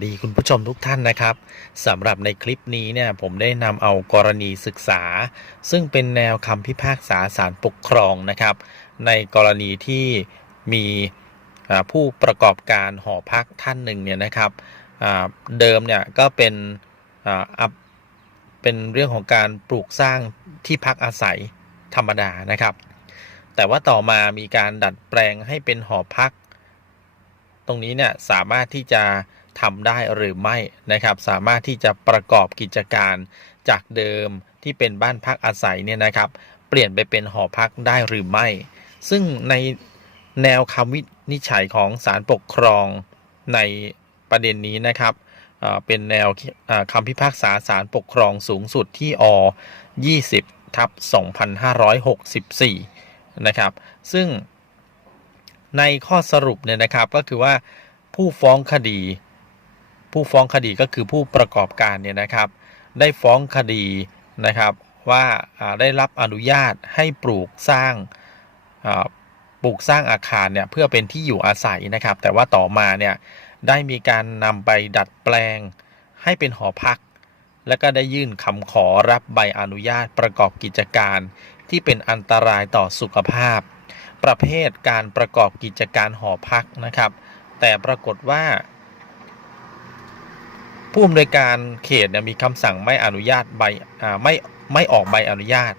ดีคุณผู้ชมทุกท่านนะครับสำหรับในคลิปนี้เนี่ยผมได้นำเอากรณีศึกษา ซึ่งเป็นแนวคำพิพากษาศาลปกครองนะครับ ในกรณีที่มีผู้ประกอบการหอพักท่านหนึ่งเนี่ยนะครับเดิมเนี่ยก็เป็นเป็นเรื่องของการปลูกสร้างที่พักอาศัยธรรมดานะครับ แต่ว่าต่อมามีการดัดแปลงให้เป็นหอพัก ตรงนี้เนี่ยสามารถที่จะ ทำได้หรือไม่นะครับ สามารถที่จะประกอบกิจการจากเดิมที่เป็นบ้านพักอาศัยเนี่ยนะครับ เปลี่ยนไปเป็นหอพักได้หรือไม่ ซึ่งในแนวคำวินิจฉัยของศาลปกครองในประเด็นนี้นะครับเป็นแนวคำพิพากษาศาลปกครองสูงสุดที่อ 20 ทับ 2564 นะครับ ซึ่งในข้อสรุปเนี่ยนะครับก็คือว่าผู้ฟ้องคดี ผู้ฟ้องคดีก็คือผู้ประกอบการเนี่ยนะครับ ได้ฟ้องคดีนะครับว่าได้รับอนุญาตให้ปลูกสร้างปลูกสร้างอาคารเนี่ยเพื่อเป็นที่อยู่อาศัยนะครับ แต่ว่าต่อมาเนี่ยได้มีการนำไปดัดแปลงให้เป็นหอพัก แล้วก็ได้ยื่นคำขอรับใบอนุญาตประกอบกิจการ ที่เป็นอันตรายต่อสุขภาพ ประเภทการประกอบกิจการหอพักนะครับ แต่ปรากฏว่า ผู้อำนวยการเขตเนี่ยมีคำสั่งไม่อนุญาตใบอ่าไม่ไม่ออกใบอนุญาต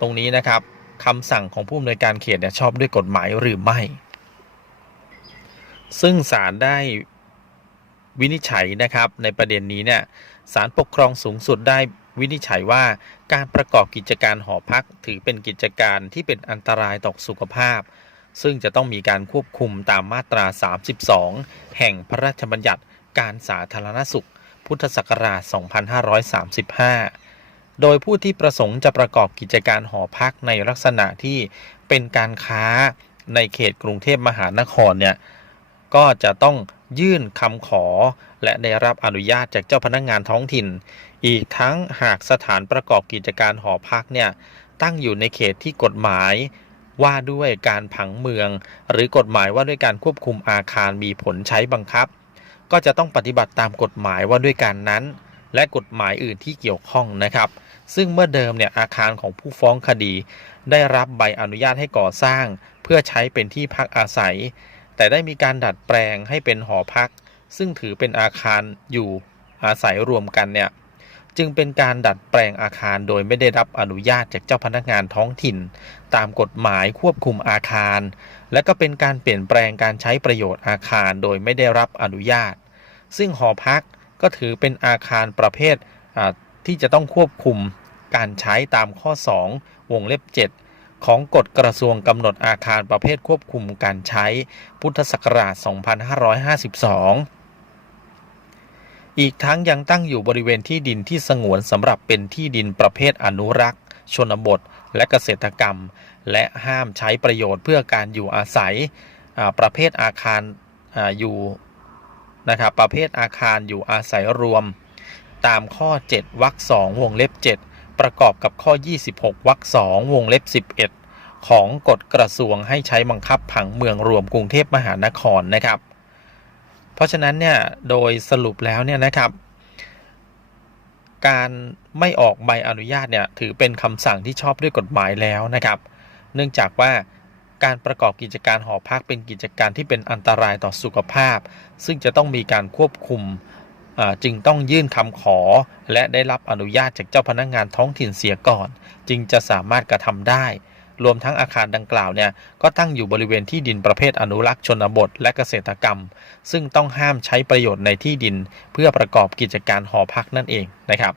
ตรงนี้นะครับคำสั่งของผู้อำนวยการเขตเนี่ยชอบด้วยกฎหมายหรือไม่ ซึ่งศาลได้วินิจฉัยนะครับในประเด็นนี้เนี่ยศาลปกครองสูงสุดได้วินิจฉัยว่าการประกอบกิจการหอพักถือเป็นกิจการที่เป็นอันตรายต่อสุขภาพ ซึ่งจะต้องมีการควบคุมตามมาตรา 32 แห่งพระราชบัญญัติ การสาธารณสุข พุทธศักราช 2535 โดยผู้ที่ประสงค์จะประกอบกิจการหอพักในลักษณะที่เป็นการค้าในเขตกรุงเทพมหานครเนี่ยก็จะต้องยื่นคำขอและได้รับอนุญาตจากเจ้าพนักงงานท้องถิ่น อีกทั้งหากสถานประกอบกิจการหอพักเนี่ยตั้งอยู่ในเขตที่กฎหมายว่าด้วยการผังเมือง หรือกฎหมายว่าด้วยการควบคุมอาคารมีผลใช้บังคับ ก็จะต้องปฏิบัติตามกฎหมายว่าด้วยการนั้น และกฎหมายอื่นที่เกี่ยวข้องนะครับ ซึ่งเมื่อเดิมเนี่ยอาคารของผู้ฟ้องคดี ได้รับใบอนุญาตให้ก่อสร้าง เพื่อใช้เป็นที่พักอาศัย แต่ได้มีการดัดแปลงให้เป็นหอพัก ซึ่งถือเป็นอาคารอยู่อาศัยรวมกันเนี่ย จึงเป็นการดัดแปลงอาคารโดยไม่ได้รับอนุญาตจากเจ้าพนักงานท้องถิ่น ตามกฎหมายควบคุมอาคาร และก็เป็นการเปลี่ยนแปลงการใช้ประโยชน์อาคารโดยไม่ได้รับอนุญาต ซึ่งหอพักก็ถือเป็นอาคารประเภทที่จะต้องควบคุมการใช้ตามข้อ 2 วงเล็บ 7 ของกฎกระทรวงกำหนดอาคารประเภทควบคุมการใช้พุทธศักราช 2552 อีกทั้งยังตั้งอยู่บริเวณที่ดินที่สงวนสำหรับเป็นที่ดินประเภทอนุรักษ์ ชนบท และเกษตรกรรม และห้ามใช้ประโยชน์เพื่อการอยู่อาศัยประเภทอาคารออยู่นะครับประเภทอาคารอยู่อาศัยรวม ตามข้อ 7วรรค2วงเล็บ 7 ประกอบกับข้อ 26วรรค2วงเล็บ 11 ของกฎกระทรวงให้ใช้บังคับผังเมืองรวมกรุงเทพมหานครนะครับ เพราะฉะนั้นเนี่ยโดยสรุปแล้วเนี่ยนะครับ การไม่ออกใบอนุญาตเนี่ยถือเป็นคำสั่งที่ชอบด้วยกฎหมายแล้วนะครับ เนื่องจากว่าการประกอบกิจการหอพักเป็นกิจการที่เป็นอันตรายต่อสุขภาพ ซึ่งจะต้องมีการควบคุมจึงต้องยื่นคำขอ และได้รับอนุญาตจากเจ้าพนักงานท้องถิ่นเสียก่อน จึงจะสามารถกระทำได้ รวมทั้งอาคารดังกล่าวเนี่ยก็ตั้งอยู่บริเวณที่ดินประเภทอนุรักษ์ชนบทและเกษตรกรรม ซึ่งต้องห้ามใช้ประโยชน์ในที่ดิน เพื่อประกอบกิจการหอพักนั่นเองนะครับ